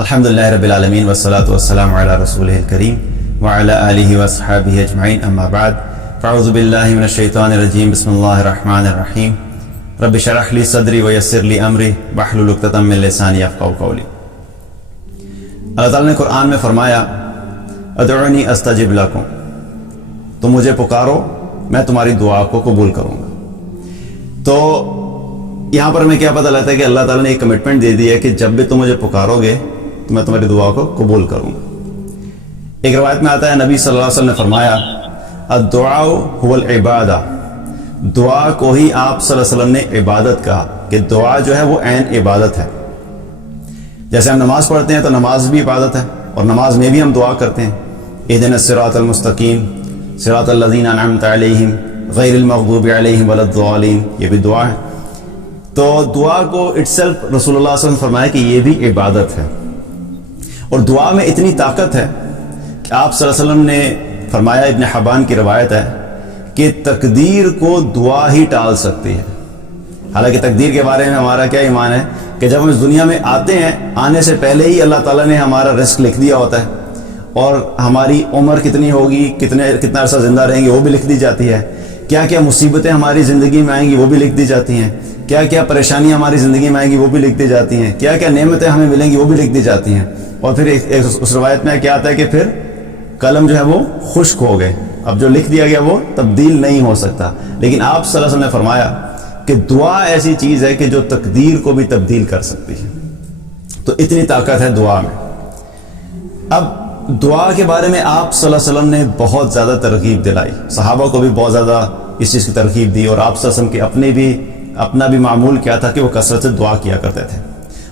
الحمدللہ رب العالمین والصلاة والسلام علی رسولہ الکریم وعلی آلہ واصحابہ اجمعین اما بعد فاعوذ باللہ من الشیطان الرجیم بسم اللہ الرحمن الرحیم رب اشرح لی صدری ویسر لی امری واحلل عقدۃ من لسانی یفقہوا قولی۔ اللہ تعالیٰ نے قرآن میں فرمایا ادعونی استجب لکم، تم مجھے پکارو میں تمہاری دعا کو قبول کروں گا۔ تو یہاں پر ہمیں کیا پتہ لگتا ہے کہ اللہ تعالیٰ نے ایک کمٹمنٹ دے دی ہے کہ جب بھی تم مجھے پکارو گے تو میں تمہاری دعا کو قبول کروں گا۔ ایک روایت میں آتا ہے نبی صلی اللہ علیہ وسلم نے فرمایا الدعاء هو العبادہ، دعا کو ہی آپ صلی اللہ علیہ وسلم نے عبادت کہا کہ دعا جو ہے وہ عین عبادت ہے۔ جیسے ہم نماز پڑھتے ہیں تو نماز بھی عبادت ہے، اور نماز میں بھی ہم دعا کرتے ہیں اہدنا الصراط المستقیم صراط الذین انعمت علیہم غیر المغضوب علیہم ولا الضالین، یہ بھی دعا ہے۔ تو دعا کو اٹسیلف رسول اللہ صلی اللہ علیہ وسلم نے فرمایا کہ یہ بھی عبادت ہے، اور دعا میں اتنی طاقت ہے کہ آپ صلی اللہ علیہ وسلم نے فرمایا، ابن حبان کی روایت ہے کہ تقدیر کو دعا ہی ٹال سکتی ہے۔ حالانکہ تقدیر کے بارے میں ہمارا کیا ایمان ہے کہ جب ہم اس دنیا میں آتے ہیں آنے سے پہلے ہی اللہ تعالیٰ نے ہمارا رزق لکھ دیا ہوتا ہے، اور ہماری عمر کتنی ہوگی، کتنا عرصہ زندہ رہیں گے وہ بھی لکھ دی جاتی ہے، کیا کیا مصیبتیں ہماری زندگی میں آئیں گی وہ بھی لکھ دی جاتی ہیں، کیا کیا پریشانیاں ہماری زندگی میں آئیں گی وہ بھی لکھ دی جاتی ہیں، کیا کیا نعمتیں ہمیں ملیں گی وہ بھی لکھ دی جاتی ہیں۔ اور پھر اس روایت میں کیا آتا ہے کہ پھر قلم جو ہے وہ خشک ہو گئے، اب جو لکھ دیا گیا وہ تبدیل نہیں ہو سکتا۔ لیکن آپ صلی اللہ علیہ وسلم نے فرمایا کہ دعا ایسی چیز ہے کہ جو تقدیر کو بھی تبدیل کر سکتی ہے، تو اتنی طاقت ہے دعا میں۔ اب دعا کے بارے میں آپ صلی اللہ علیہ وسلم نے بہت زیادہ ترغیب دلائی، صحابہ کو بھی بہت زیادہ اس چیز کی ترغیب دی، اور آپ صلی اللہ علیہ وسلم کے اپنا بھی معمول کیا تھا کہ وہ کثرت سے دعا کیا کرتے تھے،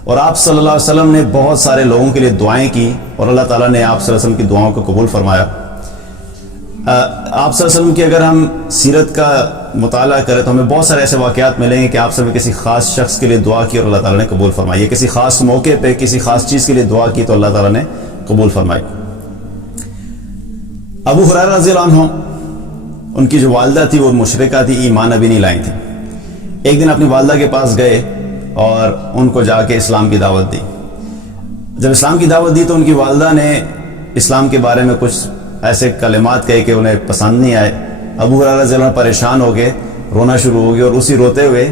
اور آپ صلی اللہ علیہ وسلم نے بہت سارے لوگوں کے لیے دعائیں کی، اور اللہ تعالیٰ نے آپ صلی اللہ علیہ وسلم کی دعاؤں کو قبول فرمایا۔ آپ صلی اللہ علیہ وسلم کی اگر ہم سیرت کا مطالعہ کریں تو ہمیں بہت سارے ایسے واقعات ملیں گے کہ آپ صلی اللہ علیہ وسلم کسی خاص شخص کے لیے دعا کی اور اللہ تعالیٰ نے قبول فرمائی، کسی خاص موقع پہ کسی خاص چیز کے لیے دعا کی تو اللہ تعالیٰ نے قبول فرمائی۔ ابو ہریرہ رضی اللہ عنہ، ان کی جو والدہ تھی وہ مشرکہ تھی، ایمان ابھی نہیں لائی تھی۔ ایک دن اپنی والدہ کے پاس گئے اور ان کو جا کے اسلام کی دعوت دی۔ جب اسلام کی دعوت دی تو ان کی والدہ نے اسلام کے بارے میں کچھ ایسے کلمات کہے کہ انہیں پسند نہیں آئے۔ ابو ہریرہ رضی اللہ عنہ پریشان ہو گئے، رونا شروع ہو گئے، اور اسی روتے ہوئے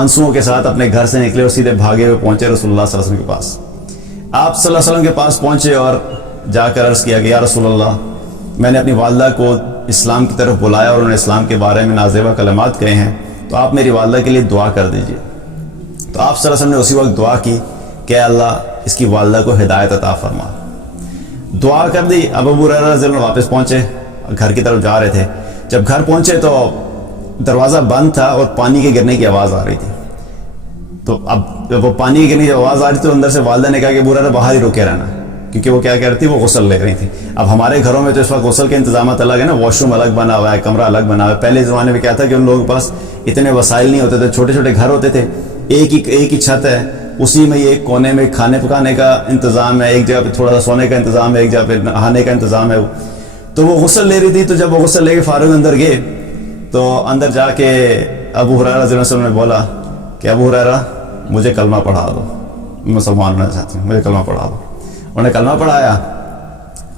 آنسوؤں کے ساتھ اپنے گھر سے نکلے اور سیدھے بھاگے ہوئے پہنچے رسول اللہ صلی اللہ علیہ وسلم کے پاس۔ آپ صلی اللہ علیہ وسلم کے پاس پہنچے اور جا کر عرض کیا کہ یا رسول اللہ، میں نے اپنی والدہ کو اسلام کی طرف بلایا اور انہوں نے اسلام کے بارے میں نازیبہ کلمات کہے ہیں، تو آپ میری والدہ کے لیے دعا کر دیجئے۔ تو آپ صلی اللہ علیہ وسلم نے اسی وقت دعا کی کہ اللہ اس کی والدہ کو ہدایت عطا فرما۔ دعا کر دی۔ اب ابو ہریرہ رضی اللہ عنہ واپس پہنچے، گھر کی طرف جا رہے تھے۔ جب گھر پہنچے تو دروازہ بند تھا اور پانی کے گرنے کی آواز آ رہی تھی۔ تو اب جب وہ پانی کے گرنے کی آواز آ رہی تھی تو اندر سے والدہ نے کہا کہ ابو ہریرہ باہر ہی رکے رہنا، کیونکہ وہ کیا کہہ رہی تھی، وہ غسل لے رہی تھی۔ اب ہمارے گھروں میں تو اس وقت غسل کے انتظامات الگ ہے نا، واش روم الگ بنا ہوا ہے، کمرہ الگ بنا ہوا ہے۔ پہلے زمانے میں کیا تھا کہ ان لوگوں کے پاس اتنے وسائل نہیں ہوتے تھے، چھوٹے چھوٹے گھر ہوتے تھے، ایک ہی چھت ہے، اسی میں ایک کونے میں کھانے پکانے کا انتظام ہے، ایک جگہ پہ تھوڑا سا سونے کا انتظام ہے، ایک جگہ پہ نہانے کا انتظام ہے۔ تو وہ غسل لے رہی تھی، تو جب وہ غسل لے کے فارغ اندر گئے تو اندر جا کے ابو ہریرہ رضی اللہ عنہ نے بولا کہ ابو ہریرہ مجھے کلمہ پڑھا دو، میں مسلمان ہونا چاہتی ہوں، مجھے کلمہ پڑھا دو۔ انہوں نے کلمہ پڑھایا،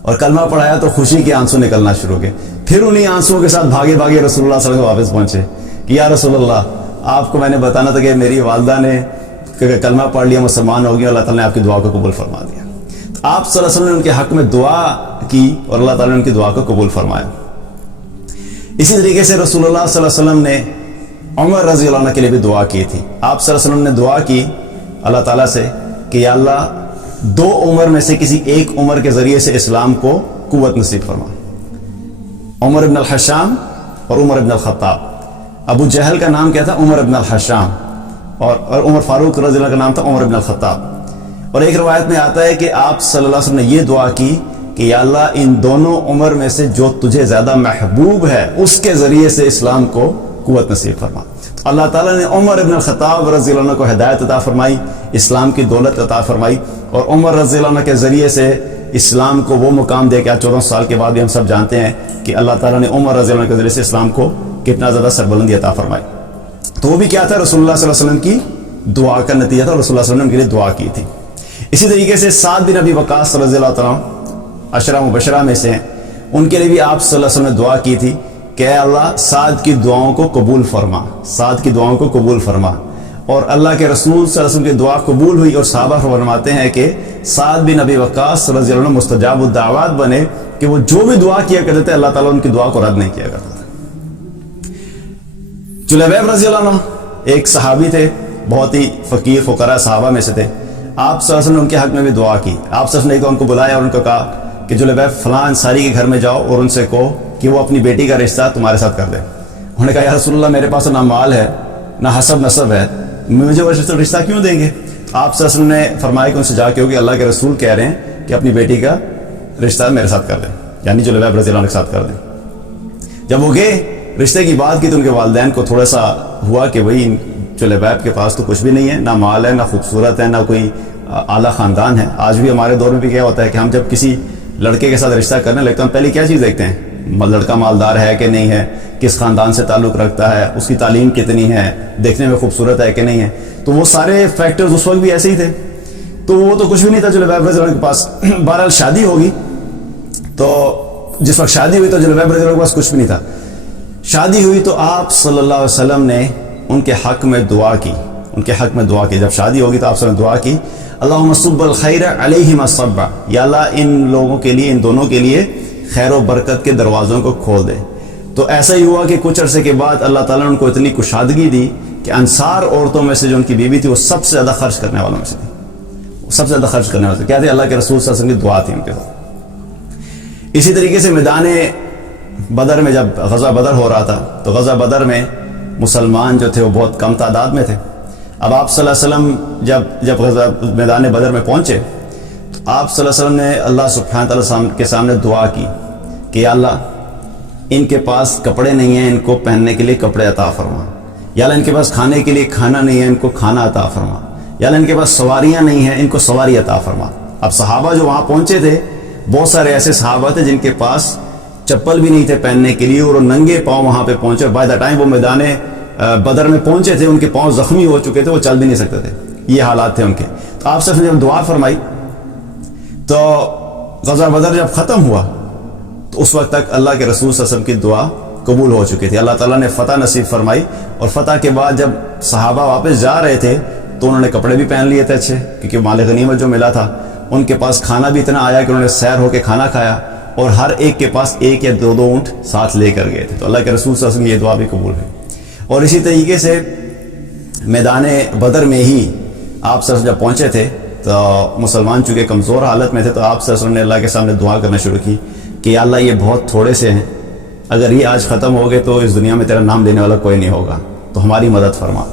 اور کلمہ پڑھایا تو خوشی کے آنسو نکلنا شروع ہوئے۔ پھر انہیں آنسوؤں کے ساتھ بھاگے بھاگے رسول اللہ صلی اللہ علیہ وسلم واپس پہنچے کہ یا رسول اللہ، آپ کو میں نے بتانا تھا کہ میری والدہ نے کلمہ پڑھ لیا، مسلمان ہو گیا، اللہ تعالیٰ نے آپ کی دعا کو قبول فرما دیا۔ تو آپ صلی اللہ علیہ وسلم نے ان کے حق میں دعا کی اور اللہ تعالیٰ نے ان کی دعا کو قبول فرمایا۔ اسی طریقے سے رسول اللہ صلی اللہ علیہ وسلم نے عمر رضی اللہ عنہ کے لیے بھی دعا کی تھی۔ آپ صلی اللہ علیہ وسلم نے دعا کی اللہ تعالیٰ سے کہ یا اللہ، دو عمر میں سے کسی ایک عمر کے ذریعے سے اسلام کو قوت نصیب فرما۔ عمر ابن الحشام اور عمر ابن الخطاب۔ ابو جہل کا نام کیا تھا؟ عمر ابن الحشام، اور عمر فاروق رضی اللہ کا نام تھا عمر ابن الخطاب۔ اور ایک روایت میں آتا ہے کہ آپ صلی اللہ علیہ وسلم نے یہ دعا کی کہ یا اللہ، ان دونوں عمر میں سے جو تجھے زیادہ محبوب ہے اس کے ذریعے سے اسلام کو قوت نصیب فرما۔ تو اللہ تعالیٰ نے عمر ابن الخطاب رضی اللہ عنہ کو ہدایت عطا فرمائی، اسلام کی دولت عطا فرمائی، اور عمر رضی اللہ عنہ کے ذریعے سے اسلام کو وہ مقام دے کے آج 14 سال کے بعد بھی ہم سب جانتے ہیں کہ اللہ تعالیٰ نے عمر رضی اللہ عنہ کے ذریعے سے اسلام کو کتنا زیادہ سربلندی عطا فرمائی۔ تو وہ بھی کیا تھا؟ رسول اللہ صلی اللہ علیہ وسلم کی دعا کا نتیجہ تھا، اور رسول اللہ صلی اللہ علیہ وسلم نے ان کے لیے دعا کی تھی۔ اسی طریقے سے سعد بن ابی وقاص رضی اللہ تعالیٰ عشرہ مبشرہ میں سے ہیں، ان کے لیے بھی آپ صلی اللہ علیہ وسلم نے دعا کی تھی کہ اے اللہ سعد کی دعاؤں کو قبول فرما، سعد کی دعاؤں کو قبول فرما، اور اللہ کے رسول صلی اللہ علیہ وسلم کی دعا قبول ہوئی، اور صحابہ فرماتے ہیں کہ سعد بن ابی وقاص رضی اللہ عنہ مستجاب الدعوات بنے کہ وہ جو بھی دعا کیا کرتے تھے اللہ تعالیٰ ان کی دعا کو رد نہیں کیا کرتا تھا۔ جلیبیب رضی اللہ عنہ ایک صحابی تھے، بہت ہی فقیر فقراء صحابہ میں سے تھے، آپ صلی اللہ علیہ وسلم نے ان کے حق میں بھی دعا کی۔ آپ صلی اللہ علیہ وسلم نے ایک ان کو بلایا اور ان کو کہا کہ جلیبیب فلاں انصاری کے گھر میں جاؤ اور ان سے کہو کہ وہ اپنی بیٹی کا رشتہ تمہارے ساتھ کر دے۔ انہوں نے کہا یا رسول اللہ میرے پاس نہ مال ہے نہ حسب نسب ہے، مجھے وہ رشتہ کیوں دیں گے؟ آپ صلی اللہ علیہ وسلم نے فرمایا کہ ان سے جا کے ہو کہ اللہ کے رسول کہہ رہے ہیں کہ اپنی بیٹی کا رشتہ میرے ساتھ کر دیں، یعنی جلیبیب رضی اللہ عنہ کے ساتھ کر دیں۔ جب وہ گئے رشتے کی بات کی تو ان کے والدین کو تھوڑا سا ہوا کہ بھائی جلیبیب کے پاس تو کچھ بھی نہیں ہے، نہ مال ہے نہ خوبصورت ہے نہ کوئی اعلیٰ خاندان ہے۔ آج بھی ہمارے دور میں بھی کیا ہوتا ہے کہ ہم جب کسی لڑکے کے ساتھ رشتہ کرنے لگتے ہیں پہلے کیا چیز دیکھتے ہیں؟ لڑکا مالدار ہے کہ نہیں ہے، کس خاندان سے تعلق رکھتا ہے، اس کی تعلیم کتنی ہے، دیکھنے میں خوبصورت ہے کہ نہیں ہے۔ تو وہ سارے فیکٹرز اس وقت بھی ایسے ہی تھے، تو وہ تو کچھ بھی نہیں تھا جلیبیب رضی اللہ عنہ کے پاس۔ بہرحال شادی ہوگی تو جس وقت شادی ہوئی تو جلیبیب رضی اللہ عنہ کے پاس کچھ بھی نہیں تھا۔ شادی ہوئی تو آپ صلی اللہ علیہ وسلم نے ان کے حق میں دعا کی، ان کے حق میں دعا کی۔ جب شادی ہوگی تو آپ صلی اللہ علیہ وسلم نے دعا کی اللہم صب الخیر علیہم صبا، یا اللہ ان لوگوں کے لیے، ان دونوں کے لیے خیر و برکت کے دروازوں کو کھول دے۔ تو ایسا ہی ہوا کہ کچھ عرصے کے بعد اللہ تعالیٰ نے ان کو اتنی کشادگی دی کہ انصار عورتوں میں سے جو ان کی بیوی تھی وہ سب سے زیادہ خرچ کرنے والوں میں سے تھی، سب سے زیادہ خرچ کرنے والے تھے۔ کیا تھے؟ اللہ کے رسول صلی اللہ علیہ وسلم کی دعا تھی ان کے ساتھ۔ اسی طریقے سے میدان بدر میں جب غزوہ بدر ہو رہا تھا تو غزوہ بدر میں مسلمان جو تھے وہ بہت کم تعداد میں تھے۔ اب آپ صلی اللہ علیہ وسلم جب غزوہ میدان بدر میں پہنچے تو آپ صلی اللہ علیہ وسلم نے اللہ سبحانہ تعالیٰ کے سامنے دعا کی کہ یا اللہ ان کے پاس کپڑے نہیں ہیں، ان کو پہننے کے لیے کپڑے عطا فرما، یا اللہ ان کے پاس کھانے کے لیے کھانا نہیں ہے، ان کو کھانا عطا فرما، یا اللہ ان کے پاس سواریاں نہیں ہیں، ان کو سواری عطا فرما۔ اب صحابہ جو وہاں پہنچے تھے بہت سارے ایسے صحابہ تھے جن کے پاس چپل بھی نہیں تھے پہننے کے لیے، اور وہ ننگے پاؤں وہاں پہ پہنچے، اور بائی دا ٹائم وہ میدان بدر میں پہنچے تھے ان کے پاؤں زخمی ہو چکے تھے، وہ چل بھی نہیں سکتے تھے، یہ حالات تھے ان کے۔ تو آپ صرف جب دعا فرمائی تو غزوہ بدر جب ختم ہوا تو اس وقت تک اللہ کے رسول صلی اللہ علیہ وسلم کی دعا قبول ہو چکی تھی، اللہ تعالیٰ نے فتح نصیب فرمائی، اور فتح کے بعد جب صحابہ واپس جا رہے تھے تو انہوں نے کپڑے بھی پہن لیے تھے اچھے، کیونکہ مال غنیمت جو ملا تھا، ان کے پاس کھانا بھی اتنا آیا کہ انہوں نے سیر ہو کے کھانا کھایا، اور ہر ایک کے پاس ایک یا دو اونٹ ساتھ لے کر گئے تھے۔ تو اللہ کے رسول صلی اللہ علیہ وسلم کی یہ دعا بھی قبول ہوئی۔ اور اسی طریقے سے میدان بدر میں ہی آپ صلی اللہ علیہ وسلم جب پہنچے تھے تو مسلمان چونکہ کمزور حالت میں تھے تو آپ صلی اللہ علیہ وسلم نے اللہ کے سامنے دعا کرنا شروع کی کہ یا اللہ یہ بہت تھوڑے سے ہیں، اگر یہ آج ختم ہو گئے تو اس دنیا میں تیرا نام لینے والا کوئی نہیں ہوگا، تو ہماری مدد فرما۔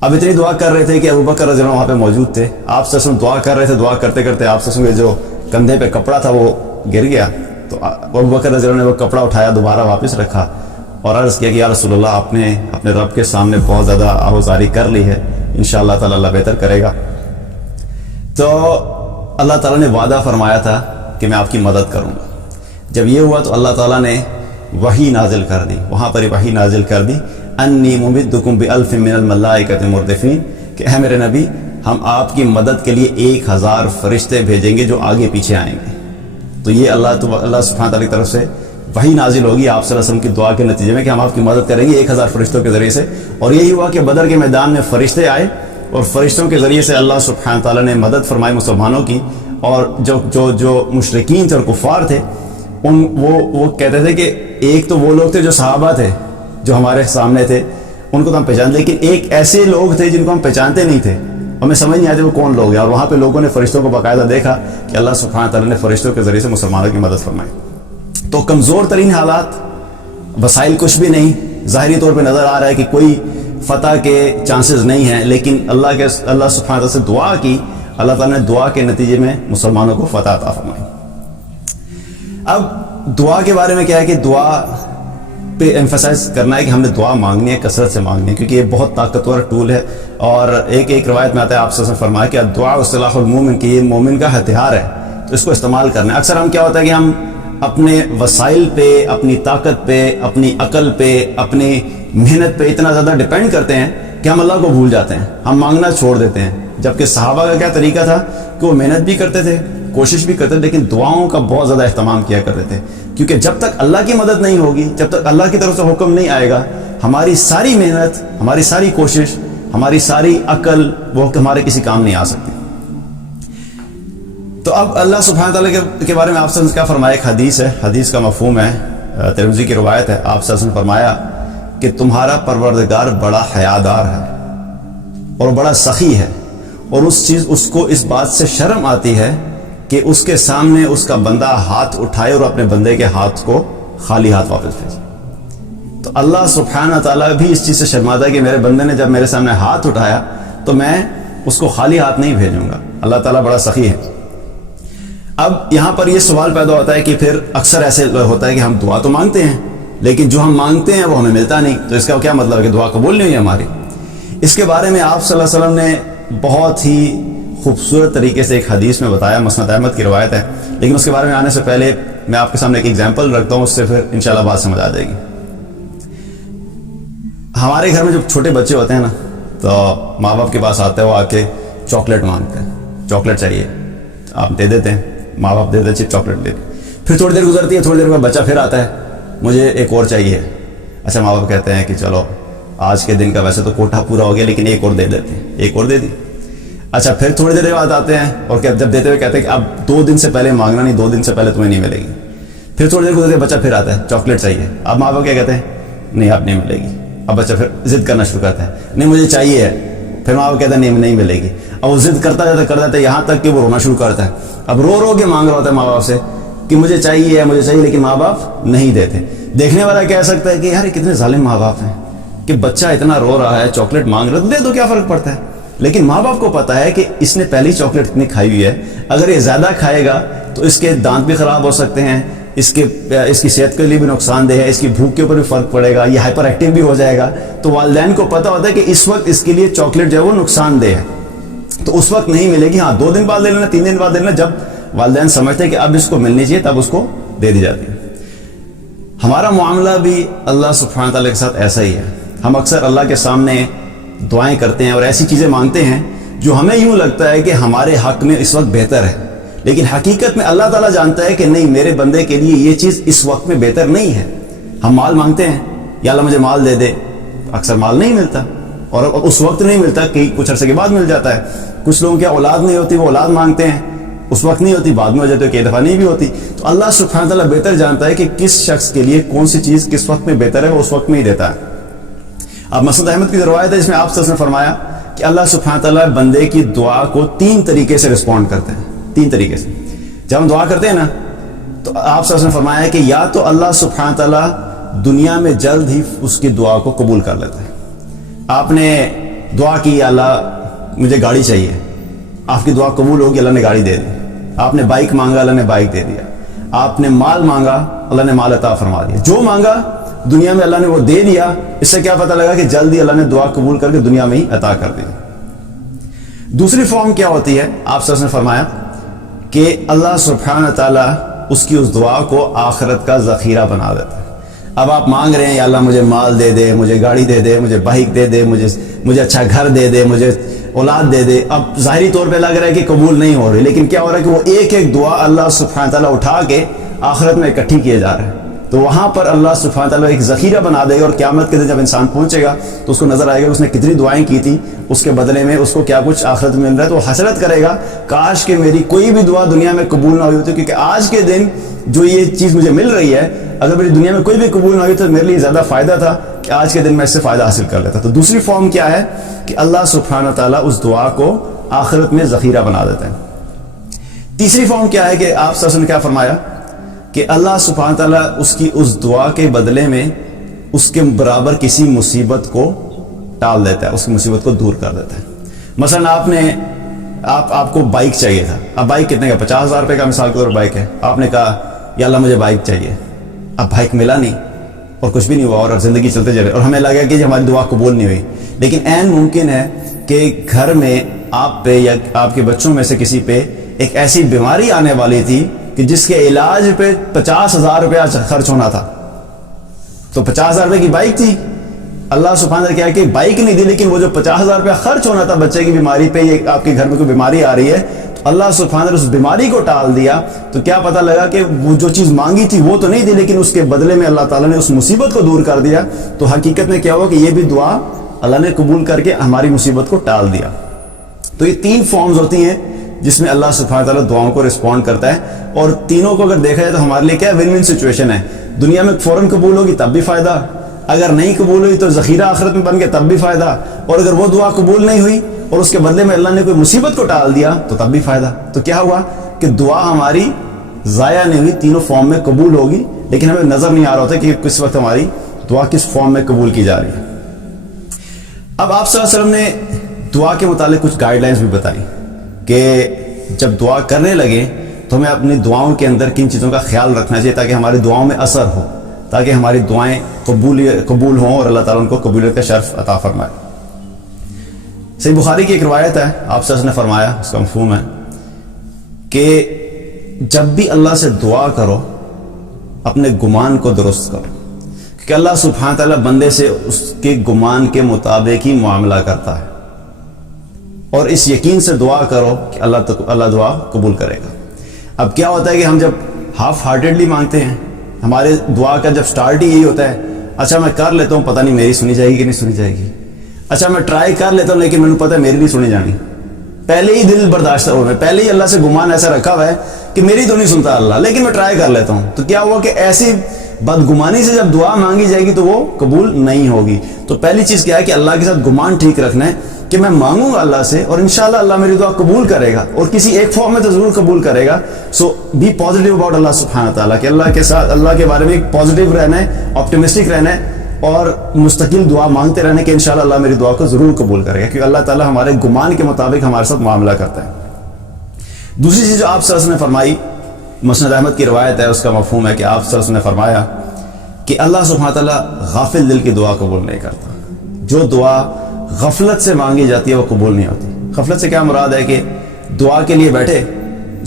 اب اتنی دعا کر رہے تھے کہ ابو بکر رضی اللہ عنہ وہاں پہ موجود تھے، آپ صلی اللہ علیہ وسلم دعا کر رہے تھے، دعا کرتے کرتے آپ صلی اللہ علیہ وسلم کے جو کندھے پہ کپڑا تھا وہ گر گیا، تو ابو بکر رضی اللہ عنہ نے وہ کپڑا اٹھایا، دوبارہ واپس رکھا اور عرض کیا کہ یا رسول اللہ آپ نے اپنے رب کے سامنے بہت زیادہ آہوزاری کر لی ہے، انشاءاللہ تعالی اللہ بہتر کرے گا۔ تو اللہ تعالیٰ نے وعدہ فرمایا تھا کہ میں آپ کی مدد کروں گا۔ جب یہ ہوا تو اللہ تعالیٰ نے وحی نازل کر دی، وہاں پر وحی نازل کر دی انی ممدکم بألف من الملائکۃ مردفین، کہ اے میرے نبی ہم آپ کی مدد کے لیے 1000 فرشتے بھیجیں گے جو آگے پیچھے آئیں گے۔ تو یہ اللہ سبحانہ تعالیٰ کی طرف سے وحی نازل ہوگی آپ صلی اللہ علیہ وسلم کی دعا کے نتیجے میں کہ ہم آپ کی مدد کریں گے 1000 فرشتوں کے ذریعے سے۔ اور یہی ہوا کہ بدر کے میدان میں فرشتے آئے اور فرشتوں کے ذریعے سے اللہ سبحانہ تعالیٰ نے مدد فرمائی مسلمانوں کی، اور جو مشرکین تھے اور کفار تھے وہ کہتے تھے کہ ایک تو وہ لوگ تھے جو صحابہ تھے جو ہمارے سامنے تھے، ان کو تو ہم پہچانتے، لیکن ایک ایسے لوگ تھے جن کو ہم پہچانتے نہیں تھے، ہمیں سمجھ نہیں آتی وہ کون لوگ ہیں۔ اور وہاں پہ لوگوں نے فرشتوں کو باقاعدہ دیکھا کہ اللہ سبحانہ تعالیٰ نے فرشتوں کے ذریعے سے مسلمانوں کی مدد فرمائی۔ تو کمزور ترین حالات، وسائل کچھ بھی نہیں، ظاہری طور پہ نظر آ رہا ہے کہ کوئی فتح کے چانسز نہیں ہیں، لیکن اللہ سبحانہ تعالیٰ سے دعا کی، اللہ تعالیٰ نے دعا کے نتیجے میں مسلمانوں کو فتح عطا فرمائی۔ اب دعا کے بارے میں کیا ہے کہ دعا پہ ایمفسائز کرنا ہے کہ ہم نے دعا مانگنی ہے، کثرت سے مانگنی ہے، کیونکہ یہ بہت طاقتور ٹول ہے۔ اور ایک روایت میں آتا ہے آپ سے فرمایا کہ دعا سلاح المومن، کہ یہ مومن کا ہتھیار ہے، تو اس کو استعمال کرنا ہے۔ اکثر ہم کیا ہوتا ہے کہ ہم اپنے وسائل پہ، اپنی طاقت پہ، اپنی عقل پہ، اپنی محنت پہ اتنا زیادہ ڈیپینڈ کرتے ہیں کہ ہم اللہ کو بھول جاتے ہیں، ہم مانگنا چھوڑ دیتے ہیں۔ جبکہ صحابہ کا کیا طریقہ تھا کہ وہ محنت بھی کرتے تھے، کوشش بھی کرتے تھے، لیکن دعاؤں کا بہت زیادہ اہتمام کیا کرتے تھے، کیونکہ جب تک اللہ کی مدد نہیں ہوگی، جب تک اللہ کی طرف سے حکم نہیں آئے گا، ہماری ساری محنت، ہماری ساری کوشش، ہماری ساری عقل وہ ہمارے کسی کام نہیں آ سکتی۔ تو اب اللہ سبحانہ تعالیٰ کے بارے میں آپ سے کیا فرمایا، ایک حدیث ہے، حدیث کا مفہوم ہے، ترمذی کی روایت ہے، آپ سے فرمایا کہ تمہارا پروردگار بڑا حیادار ہے اور بڑا سخی ہے، اور اس کو اس بات سے شرم آتی ہے کہ اس کے سامنے اس کا بندہ ہاتھ اٹھائے اور اپنے بندے کے ہاتھ کو خالی ہاتھ واپس بھیجے۔ تو اللہ سبحانہ تعالیٰ بھی اس چیز سے شرماتا ہے کہ میرے بندے نے جب میرے سامنے ہاتھ اٹھایا تو میں اس کو خالی ہاتھ نہیں بھیجوں گا۔ اللہ تعالیٰ بڑا سخی ہے۔ اب یہاں پر یہ سوال پیدا ہوتا ہے کہ پھر اکثر ایسے ہوتا ہے کہ ہم دعا تو مانگتے ہیں لیکن جو ہم مانگتے ہیں وہ ہمیں ملتا نہیں، تو اس کا کیا مطلب ہے کہ دعا قبول نہیں ہوئی ہماری؟ اس کے بارے میں آپ صلی اللہ علیہ وسلم نے بہت ہی خوبصورت طریقے سے ایک حدیث میں بتایا، مسند احمد کی روایت ہے، لیکن اس کے بارے میں آنے سے پہلے میں آپ کے سامنے ایک ایگزامپل رکھتا ہوں، اس سے پھر انشاءاللہ بات سمجھ آ جائے گی۔ ہمارے گھر میں جب چھوٹے بچے ہوتے ہیں نا تو ماں باپ کے پاس آتے ہیں، وہ آ کے چاکلیٹ مانگتے ہیں، چاکلیٹ چاہیے، آپ دے دیتے ہیں، ماں باپ دے دیتے چاکلیٹ دے، پھر تھوڑی دیر گزرتی ہے، تھوڑی دیر بعد بچہ پھر آتا ہے، مجھے ایک اور چاہیے۔ اچھا ماں باپ کہتے ہیں کہ چلو آج کے دن کا ویسے تو کوٹا پورا ہو گیا لیکن ایک اور دے دیتے ہیں، ایک اور دے دی۔ اچھا پھر تھوڑی دیر بعد آتے ہیں اور جب دیتے ہوئے کہتے ہیں کہ اب 2 دن سے پہلے مانگنا نہیں، 2 دن سے پہلے تمہیں نہیں ملے گی۔ پھر تھوڑی دیر گزرتی ہے، بچہ پھر آتا ہے، چاکلیٹ چاہیے۔ اب ماں باپ کیا کہتے ہیں؟ نہیں اب نہیں ملے گی۔ اب بچہ پھر ضد کرنا شروع کرتا ہے، نہیں مجھے چاہیے ہے۔ پھر ماں باپ کہتے ہیں نہیں ملے گی۔ اب وہ ضد کرتا جاتا ہے یہاں تک کہ وہ رونا شروع کرتا ہے، اب رو رو کے مانگ رہا ہوتا ہے ماں باپ سے کہ مجھے چاہیے، لیکن ماں باپ نہیں دیتے۔ دیکھنے والا کہہ سکتا ہے کہ یار کتنے ظالم ماں باپ ہیں کہ بچہ اتنا رو رہا ہے، چاکلیٹ مانگ رہا ہے، دے دو، کیا فرق پڑتا ہے؟ لیکن ماں باپ کو پتا ہے کہ اس نے پہلی چاکلیٹ اتنی کھائی ہوئی ہے، اگر یہ زیادہ کھائے گا تو اس کے دانت بھی خراب ہو سکتے ہیں، اس کی صحت کے لیے بھی نقصان دہ ہے، اس کی بھوک کے اوپر بھی فرق پڑے گا، یہ ہائپر ایکٹیو بھی ہو جائے گا۔ تو والدین کو پتا ہوتا ہے کہ اس وقت اس کے لیے چاکلیٹ جو ہے وہ نقصان دہ ہے، تو اس وقت نہیں ملے گی۔ ہاں 2 دن بعد لے لینا، 3 دن بعد لے لینا، جب والدین سمجھتے ہیں کہ اب اس کو ملنی چاہیے تب اس کو دے دی جاتی ہے۔ ہمارا معاملہ بھی اللہ سبحانہ تعالیٰ کے ساتھ ایسا ہی ہے۔ ہم اکثر اللہ کے سامنے دعائیں کرتے ہیں اور ایسی چیزیں مانگتے ہیں جو ہمیں یوں لگتا ہے کہ ہمارے حق میں اس وقت بہتر ہے، لیکن حقیقت میں اللہ تعالیٰ جانتا ہے کہ نہیں، میرے بندے کے لیے یہ چیز اس وقت میں بہتر نہیں ہے۔ ہم مال مانگتے ہیں، یا اللہ مجھے مال دے دے، اکثر مال نہیں ملتا، اور اس وقت نہیں ملتا کہ کچھ عرصے کے بعد مل جاتا ہے۔ کچھ لوگوں کی اولاد نہیں ہوتی، وہ اولاد مانگتے ہیں، اس وقت نہیں ہوتی، بعد میں ہو جاتی ہے، کئی دفعہ نہیں بھی ہوتی۔ تو اللہ سبحانہ تعالیٰ بہتر جانتا ہے کہ کس شخص کے لیے کون سی چیز کس وقت میں بہتر ہے، وہ اس وقت میں ہی دیتا ہے۔ اب مسند احمد کی روایت ہے جس میں آپ سے فرمایا کہ اللہ سبحانہ تعالیٰ بندے کی دعا کو 3 طریقے سے رسپونڈ کرتے ہیں، 3 طریقے سے۔ جب ہم دعا کرتے ہیں نا تو آپ سے فرمایا کہ یا تو اللہ سبحانہ تعالیٰ دنیا میں جلد ہی اس کی دعا کو قبول کر لیتا ہے۔ آپ نے دعا کی اللہ مجھے گاڑی چاہیے، آپ کی دعا قبول ہوگی، اللہ نے گاڑی دے دی۔ آپ نے بائک مانگا، اللہ نے بائک دے دیا۔ آپ نے مال مانگا، اللہ نے مال عطا فرما دیا۔ جو مانگا دنیا میں اللہ نے وہ دے دیا۔ اس سے کیا پتہ لگا کہ جلدی اللہ نے دعا قبول کر کے دنیا میں ہی عطا کر دی۔ دوسری فارم کیا ہوتی ہے، آپ سے فرمایا کہ اللہ سبحانہ تعالیٰ اس کی اس دعا کو آخرت کا ذخیرہ بنا دیتا ہے۔ اب آپ مانگ رہے ہیں یا اللہ مجھے مال دے دے، مجھے گاڑی دے دے، مجھے بائک دے دے، مجھے اچھا گھر دے دے، مجھے اولاد دے دے۔ اب ظاہری طور پہ لگ رہا ہے کہ قبول نہیں ہو رہی، لیکن کیا ہو رہا ہے کہ وہ ایک ایک دعا اللہ سبحانہ تعالیٰ اٹھا کے آخرت میں اکٹھی کیے جا رہے ہیں۔ تو وہاں پر اللہ سبحانہ تعالیٰ ایک ذخیرہ بنا دے گا، اور قیامت کے دن جب انسان پہنچے گا تو اس کو نظر آئے گا کہ اس نے کتنی دعائیں کی تھی، اس کے بدلے میں اس کو کیا کچھ آخرت میں مل رہا ہے۔ تو وہ حسرت کرے گا کاش کہ میری کوئی بھی دعا دنیا میں قبول نہ ہوئی ہوتی، کیونکہ آج کے دن جو یہ چیز مجھے مل رہی ہے اگر میری دنیا میں کوئی بھی قبول نہ ہوئی تو میرے لیے زیادہ فائدہ تھا کہ آج کے دن میں اس سے فائدہ حاصل کر لیتا۔ تو دوسری فارم کیا ہے کہ اللہ سبحانہ تعالیٰ اس دعا کو آخرت میں ذخیرہ بنا دیتا ہے۔ تیسری فارم کیا ہے کہ آپ صلی اللہ علیہ وسلم نے کیا فرمایا کہ اللہ سبحانہ تعالیٰ اس کی اس دعا کے بدلے میں اس کے برابر کسی مصیبت کو ٹال دیتا ہے، اس کی مصیبت کو دور کر دیتا ہے۔ مثلا آپ کو بائک چاہیے تھا، اب بائک کتنے کا، 50,000 روپے کا مثال کے طور پر بائک ہے۔ آپ نے کہا یا اللہ مجھے بائک چاہیے، اب بائک ملا نہیں اور کچھ بھی نہیں ہوا اور زندگی چلتے جا رہے، اور ہمیں لگا کہ ہماری دعا قبول نہیں ہوئی۔ لیکن عین ممکن ہے کہ گھر میں آپ پہ یا آپ کے بچوں میں سے کسی پہ ایک ایسی بیماری آنے والی تھی کہ جس کے علاج پہ 50,000 روپیہ خرچ ہونا تھا، تو 50,000 روپے کی بائک تھی اللہ سبحانہ نے کیا ہے کہ بائک نہیں دی، لیکن وہ جو 50,000 روپیہ خرچ ہونا تھا بچے کی بیماری پہ، یہ آپ کے گھر میں کوئی بیماری آ رہی ہے تو اللہ سبحانہ نے اس بیماری کو ٹال دیا، تو کیا پتہ لگا کہ وہ جو چیز مانگی تھی وہ تو نہیں دی، لیکن اس کے بدلے میں اللہ تعالیٰ نے اس مصیبت کو دور کر دیا. تو حقیقت میں کیا ہوا کہ یہ بھی دعا اللہ نے قبول کر کے ہماری مصیبت کو ٹال دیا. تو یہ 3 فارمز ہوتی ہیں جس میں اللہ سبحانہ تعالیٰ دعاؤں کو رسپونڈ کرتا ہے، اور تینوں کو اگر دیکھا جائے تو ہمارے لیے کیا ون ون سچویشن ہے. دنیا میں فوراً قبول ہوگی تب بھی فائدہ، اگر نہیں قبول ہوئی تو ذخیرہ آخرت میں بن گیا تب بھی فائدہ، اور اگر وہ دعا قبول نہیں ہوئی اور اس کے بدلے میں اللہ نے کوئی مصیبت کو ٹال دیا تو تب بھی فائدہ. تو کیا ہوا کہ دعا ہماری ضائع نہیں ہوئی، تینوں فارم میں قبول ہوگی، لیکن ہمیں نظر نہیں آ رہا ہوتا کہ کس وقت ہماری دعا کس فارم میں قبول کی جا رہی ہے. اب آپ صلی اللہ علیہ وسلم نے دعا کے متعلق کچھ گائیڈ لائنز بھی بتائیں کہ جب دعا کرنے لگے تو ہمیں اپنی دعاؤں کے اندر کن چیزوں کا خیال رکھنا چاہیے تاکہ ہماری دعاؤں میں اثر ہو، تاکہ ہماری دعائیں قبول ہوں اور اللہ تعالیٰ ان کو قبولیت کا شرف عطا فرمائے. صحیح بخاری کی ایک روایت ہے، آپ صلی اللہ علیہ وسلم نے فرمایا، اس کا مفہوم ہے کہ جب بھی اللہ سے دعا کرو اپنے گمان کو درست کرو، کہ اللہ سبحانہ تعالیٰ بندے سے اس کے گمان کے مطابق ہی معاملہ کرتا ہے، اور اس یقین سے دعا کرو کہ اللہ دعا قبول کرے گا. اب کیا ہوتا ہے کہ ہم جب ہاف ہارٹیڈلی مانگتے ہیں، ہمارے دعا کا جب سٹارٹ ہی یہی ہوتا ہے، اچھا میں کر لیتا ہوں، پتہ نہیں میری سنی جائے گی کہ نہیں سنی جائے گی، اچھا میں ٹرائی کر لیتا ہوں لیکن مجھے پتہ ہے میری نہیں سنی جانی. پہلے ہی دل برداشت ہو رہا ہے، پہلے ہی اللہ سے گمان ایسا رکھا ہوا ہے کہ میری تو نہیں سنتا اللہ، لیکن میں ٹرائی کر لیتا ہوں. تو کیا ہوا کہ ایسی بدگمانی سے جب دعا مانگی جائے گی تو وہ قبول نہیں ہوگی. تو پہلی چیز کیا ہے کہ اللہ کے ساتھ گمان ٹھیک رکھنا ہے کہ میں مانگوں گا اللہ سے اور انشاءاللہ اللہ میری دعا قبول کرے گا، اور کسی ایک فارم میں تو ضرور قبول کرے گا. سو بی پازیٹیو اباؤٹ اللہ سبحانہ تعالیٰ، کہ اللہ کے ساتھ اللہ کے بارے میں ایک پازیٹیو رہنا ہے، آپٹیمسٹک رہنا ہے، اور مستقل دعا مانگتے رہنے کہ انشاءاللہ اللہ میری دعا کو ضرور قبول کرے گا، کیونکہ اللہ تعالیٰ ہمارے گمان کے مطابق ہمارے ساتھ معاملہ کرتا ہے. دوسری چیز جو آپ صلی اللہ علیہ وسلم نے فرمائی، مسند احمد کی روایت ہے، اس کا مفہوم ہے کہ آپ صلی اللہ علیہ وسلم نے فرمایا کہ اللہ سبحانہ تعالیٰ غافل دل کی دعا قبول نہیں کرتا. جو دعا غفلت سے مانگی جاتی ہے وہ قبول نہیں ہوتی. غفلت سے کیا مراد ہے کہ دعا کے لیے بیٹھے،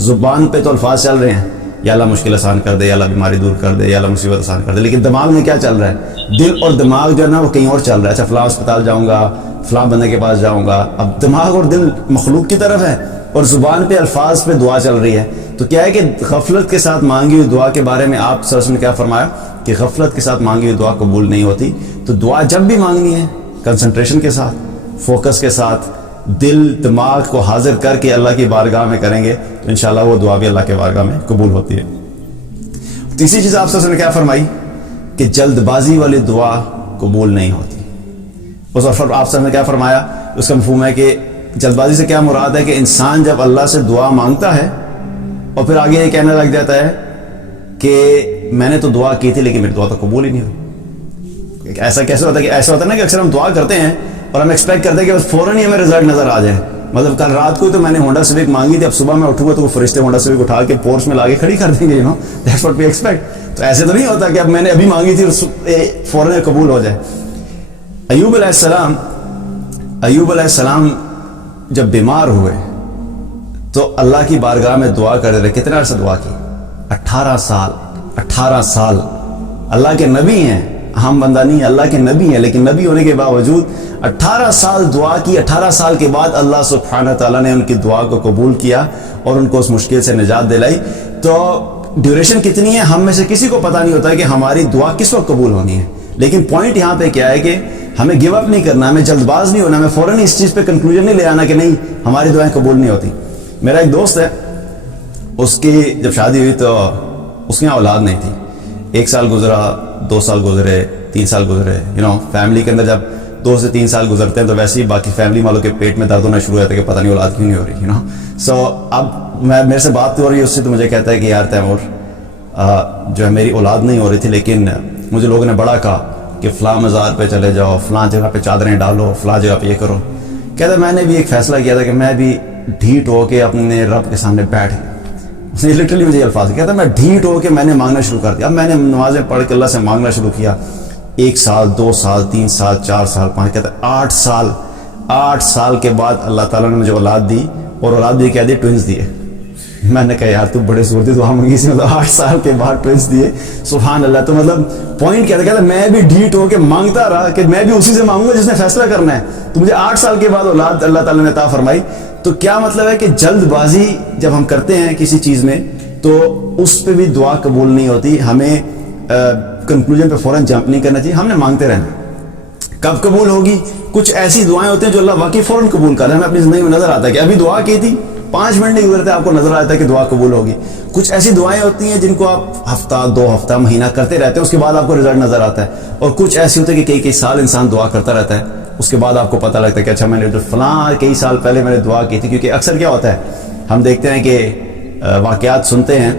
زبان پہ تو الفاظ چل رہے ہیں، یا اللہ مشکل آسان کر دے، یا اللہ بیماری دور کر دے، یا اللہ مصیبت آسان کر دے، لیکن دماغ میں کیا چل رہا ہے؟ دل اور دماغ جو ہے نا وہ کہیں اور چل رہا ہے. اچھا فلاں اسپتال جاؤں گا، فلاں بندے کے پاس جاؤں گا. اب دماغ اور دل مخلوق کی طرف ہے اور زبان پہ الفاظ پہ دعا چل رہی ہے. تو کیا ہے کہ غفلت کے ساتھ مانگی ہوئی دعا کے بارے میں آپ صلی اللہ علیہ وسلم نے کیا فرمایا کہ غفلت کے ساتھ مانگی ہوئی دعا قبول نہیں ہوتی. تو دعا جب بھی مانگنی ہے کنسنٹریشن کے ساتھ، فوکس کے ساتھ، دل دماغ کو حاضر کر کے اللہ کی بارگاہ میں کریں گے تو انشاءاللہ وہ دعا بھی اللہ کے بارگاہ میں قبول ہوتی ہے. تیسری چیز آپ صلی اللہ علیہ وسلم نے کیا فرمائی کہ جلد بازی والی دعا قبول نہیں ہوتی. اس وقت آپ صلی اللہ علیہ وسلم نے کیا فرمایا، اس کا مفہوم ہے کہ جلد بازی سے کیا مراد ہے کہ انسان جب اللہ سے دعا مانگتا ہے اور پھر آگے یہ کہنے لگ جاتا ہے کہ میں نے تو دعا کی تھی لیکن میری دعا تو قبول ہی نہیں ہوئی. ایسا کیسے ہوتا ہے کہ ایسا ہوتا ہے نا کہ اکثر ہم دعا کرتے ہیں اور ہم ایکسپیکٹ کرتے ہیں کہ بس فوراً ہی ہمیں رزلٹ نظر آ جائے. مطلب کل رات کو تو میں نے ہونڈا سیوک مانگی تھی، اب صبح میں اٹھوں گا تو وہ فرشتے ہونڈا سیوک اٹھا کے پورس میں لا کے کھڑی کر دیں گے. That's what we expect. تو ایسے تو نہیں ہوتا کہ اب میں نے ابھی مانگی تھی اور فوراً قبول ہو جائے. ایوب علیہ السلام جب بیمار ہوئے تو اللہ کی بارگاہ میں دعا کر رہے. کتنے عرصہ دعا کی؟ 18 سال. اللہ کے نبی ہیں، ہم بندہ نہیں، اللہ کے نبی ہیں، لیکن نبی ہونے کے باوجود 18 سال دعا کی. 18 سال کے بعد اللہ سبحانہ تعالیٰ نے ان کی دعا کو قبول کیا اور ان کو اس مشکل سے نجات دلائی. تو ڈیوریشن کتنی ہے ہم میں سے کسی کو پتہ نہیں ہوتا ہے کہ ہماری دعا کس وقت قبول ہونی ہے. لیکن پوائنٹ یہاں پہ کیا ہے کہ ہمیں گیو اپ نہیں کرنا، ہمیں جلد باز نہیں ہونا، ہمیں فوراً اس چیز پہ کنکلوژن نہیں لے آنا کہ نہیں ہماری دعائیں قبول نہیں ہوتی. میرا ایک دوست ہے، اس کی جب شادی ہوئی تو اس کے یہاں اولاد نہیں تھی. 1 سال گزرا، 2 سال گزرے، 3 سال گزرے. فیملی کے اندر جب 2 سے 3 سال گزرتے ہیں تو ویسے ہی باقی فیملی والوں کے پیٹ میں درد ہونا شروع ہو جاتا ہے کہ پتہ نہیں اولاد کیوں نہیں ہو رہی. سو اب میرے سے بات ہو رہی ہے اس سے تو مجھے کہتا ہے کہ یار تیمور جو ہے میری اولاد نہیں ہو رہی تھی، لیکن مجھے لوگوں نے بڑا کہا کہ فلاں مزار پہ چلے جاؤ، فلاں جگہ پہ چادریں ڈالو، فلاں جگہ پہ یہ کرو. کہتا ہے میں نے بھی ایک فیصلہ کیا تھا کہ میں بھی ڈھیٹ ہو کے اپنے رب کے سامنے بیٹھ گیا. اس نے لٹرلی مجھے الفاظ کہتا میں ڈھیٹ ہو کے میں نے مانگنا شروع کر دیا. اب میں نے نمازیں پڑھ کے اللہ سے مانگنا شروع کیا. 1 سال، 2 سال، 3 سال، 4 سال، 5، کہتا ہے 8 سال کے بعد اللہ تعالیٰ نے مجھے اولاد دی، اور اولاد بھی کہہ دی ٹوئنز دیے. میں نے کہا یار تو بڑے زور دی دعا مانگی سی, مطلب 8 سال کے بعد ٹوینس دیے, سبحان اللہ. تو مطلب پوائنٹ کیا تھا, کہتا میں بھی ڈھیٹ ہو کے مانگتا رہا کہ میں بھی اسی سے مانگوں گا جس نے فیصلہ کرنا ہے. تو مجھے 8 سال کے بعد اولاد اللہ تعالیٰ نے عطا فرمائی. تو کیا مطلب ہے کہ جلد بازی جب ہم کرتے ہیں کسی چیز میں تو اس پہ بھی دعا قبول نہیں ہوتی. ہمیں کنکلوژن پہ فوراً جمپ نہیں کرنا چاہیے, ہم نے مانگتے رہنا. کب قبول ہوگی؟ کچھ ایسی دعائیں ہوتی ہیں جو اللہ واقعی فوراً قبول کر رہے ہیں. ہمیں اپنی زندگی میں نظر آتا ہے کہ ابھی دعا کی تھی, 5 منٹ نہیں گزرتے آپ کو نظر آتا ہے کہ دعا قبول ہوگی. کچھ ایسی دعائیں ہوتی ہیں جن کو آپ ہفتہ 2 ہفتہ مہینہ کرتے رہتے ہیں, اس کے بعد آپ کو رزلٹ نظر آتا ہے. اور کچھ ایسی ہوتی ہے کہ کئی سال انسان دعا کرتا رہتا ہے, اس کے بعد آپ کو پتہ لگتا ہے کہ اچھا میں نے جو فلاں کئی سال پہلے میں نے دعا کی تھی. کیونکہ اکثر کیا ہوتا ہے, ہم دیکھتے ہیں کہ واقعات سنتے ہیں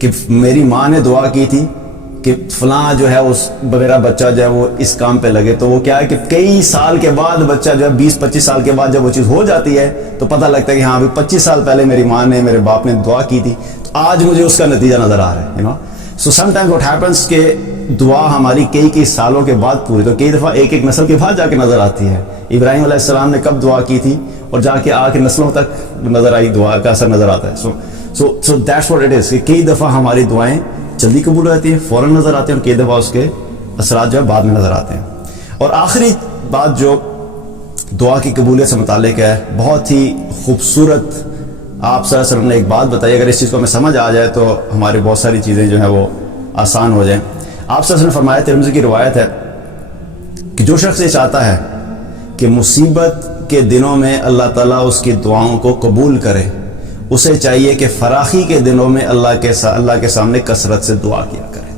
کہ میری ماں نے دعا کی تھی کہ فلاں جو ہے اس میرا بچہ جو ہے وہ اس کام پہ لگے. تو وہ کیا ہے کہ کئی سال کے بعد بچہ جو ہے 20-25 سال کے بعد جب وہ چیز ہو جاتی ہے تو پتہ لگتا ہے کہ ہاں ابھی 25 سال پہلے میری ماں نے میرے باپ نے دعا کی تھی, تو آج مجھے اس کا نتیجہ نظر آ رہا ہے. سو سم ٹائمز واٹ ہیپنس کہ دعا ہماری کئی سالوں کے بعد پوری, تو کئی دفعہ ایک نسل کے بعد جا کے نظر آتی ہے. ابراہیم علیہ السلام نے کب دعا کی تھی اور جا کے آ کے نسلوں تک نظر آئی, دعا کا اثر نظر آتا ہے. So that's what it is کہ کئی دفعہ ہماری دعائیں جلدی قبول ہو جاتی ہیں, فوراً نظر آتے ہیں, اور کئی دفعہ اس کے اثرات جو ہے بعد میں نظر آتے ہیں. اور آخری بات جو دعا کی قبولیت سے متعلق ہے, بہت ہی خوبصورت آپ صلی اللہ علیہ وسلم نے ایک بات بتائی. اگر اس چیز کو ہمیں سمجھ آ جائے تو ہماری بہت ساری چیزیں جو ہیں وہ آسان ہو جائیں. آپ صلی اللہ علیہ وسلم نے فرمایا, ترمذی کی روایت ہے, کہ جو شخص یہ چاہتا ہے کہ مصیبت کے دنوں میں اللہ تعالیٰ اس کی دعاؤں کو قبول کرے, اسے چاہیے کہ فراخی کے دنوں میں اللہ کے سامنے کثرت سے دعا کیا کرے.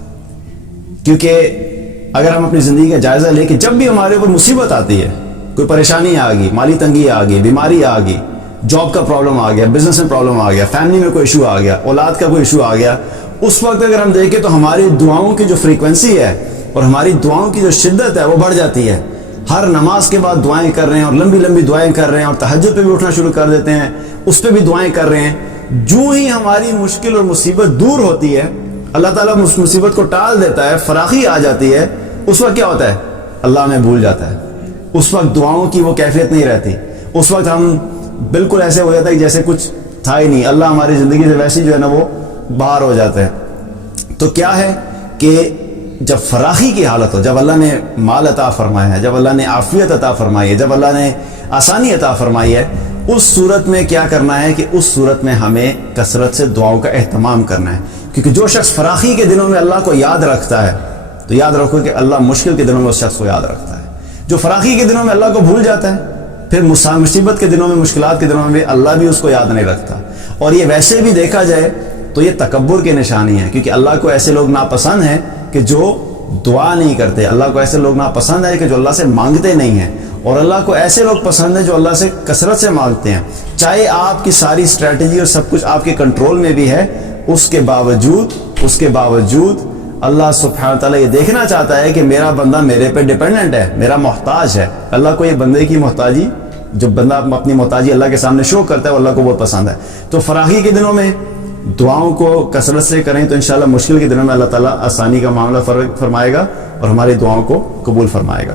کیونکہ اگر ہم اپنی زندگی کا جائزہ لیں کہ جب بھی ہمارے اوپر مصیبت آتی ہے, کوئی پریشانی آ گئی, مالی تنگی آ گئی, بیماری آ گئی, جاب کا پرابلم آ گیا, بزنس میں پرابلم آ گیا, فیملی میں کوئی ایشو آ گیا, اولاد کا کوئی ایشو آ گیا, اس وقت اگر ہم دیکھیں تو ہماری دعاؤں کی جو فریکوینسی ہے اور ہماری دعاؤں کی جو شدت ہے وہ بڑھ جاتی ہے. ہر نماز کے بعد دعائیں کر رہے ہیں, اور لمبی لمبی دعائیں کر رہے ہیں, اور تہجد پہ بھی اٹھنا شروع کر دیتے ہیں, اس پہ بھی دعائیں کر رہے ہیں. جو ہی ہماری مشکل اور مصیبت دور ہوتی ہے, اللہ تعالیٰ اس مصیبت کو ٹال دیتا ہے, فراخی آ جاتی ہے, اس وقت کیا ہوتا ہے, اللہ ہمیں بھول جاتا ہے. اس وقت دعاؤں کی وہ کیفیت نہیں رہتی. اس وقت ہم بالکل ایسے ہو جاتا ہے جیسے کچھ تھا ہی نہیں. اللہ ہماری زندگی سے ویسی جو ہے نا وہ باہر ہو جاتے ہیں. تو کیا ہے کہ جب فراخی کی حالت ہو, جب اللہ نے مال عطا فرمایا ہے, جب اللہ نے عافیت عطا فرمائی ہے, جب اللہ نے آسانی عطا فرمائی ہے, اس صورت میں کیا کرنا ہے کہ اس صورت میں ہمیں کثرت سے دعاؤں کا اہتمام کرنا ہے. کیونکہ جو شخص فراخی کے دنوں میں اللہ کو یاد رکھتا ہے, تو یاد رکھو کہ اللہ مشکل کے دنوں میں اس شخص کو یاد رکھتا ہے. جو فراخی کے دنوں میں اللہ کو بھول جاتا ہے, پھر مصیبت کے دنوں میں, مشکلات کے دنوں میں بھی اللہ بھی اس کو یاد نہیں رکھتا. اور یہ ویسے بھی دیکھا جائے تو یہ تکبر کی نشانی ہے, کیونکہ اللہ کو ایسے لوگ ناپسند ہیں کہ جو دعا نہیں کرتے. اللہ کو ایسے لوگ ناپسند ہیں کہ جو اللہ سے مانگتے نہیں ہیں, اور اللہ کو ایسے لوگ پسند ہیں جو اللہ سے کثرت سے مانگتے ہیں. چاہے آپ کی ساری اسٹریٹجی اور سب کچھ آپ کے کنٹرول میں بھی ہے, اس کے باوجود اللہ سبحانہ تعالیٰ یہ دیکھنا چاہتا ہے کہ میرا بندہ میرے پہ ڈیپینڈنٹ ہے, میرا محتاج ہے. اللہ کو یہ بندے کی محتاجی, جب بندہ اپنی محتاجی اللہ کے سامنے شو کرتا ہے, وہ اللہ کو بہت پسند ہے. تو فراخی کے دنوں میں دعاؤں کو کثرت سے کریں تو انشاءاللہ مشکل کے دنوں میں اللہ تعالیٰ آسانی کا معاملہ فرمائے گا اور ہماری دعاؤں کو قبول فرمائے گا.